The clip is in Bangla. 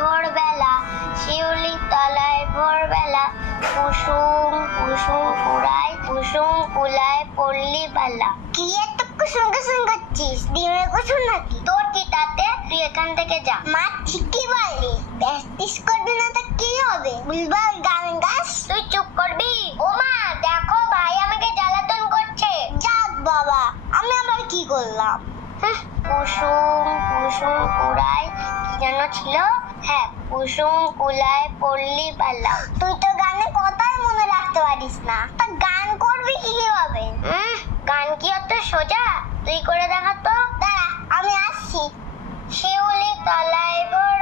ভোরবেলা, শিউলি তলায় ভোরবেলা, কুসুম কুসুম কুড়ায়, কুসুম কুলায় পল্লী বালা। কি এত কুসুম কুসুম করছিস? ডিমের কুসুম নাকি? তোর কি তাতে? তুই এখান থেকে যা। মা ঠিকই বললি, প্র্যাকটিস করবি না তো কি হবে? বুলবুল গান গাস। তুই চুপ করবি? ও মা দেখো, ভাই আমাকে জ্বালাতন করছে। যাক বাবা, আমি আবার কি করলাম? কুসুম কুসুম কুড়ায়, কি যেন ছিল? হ্যাঁ, কুসুম কুলায় পল্লী বালা। তুই তো গানে কথাই মনে রাখতে পারিস না, তা গান করবি কিভাবে? গান কি অত সোজা? তুই করে দেখা তো। দাঁড়া, আমি আসছি। শিউলি তলায় ভোর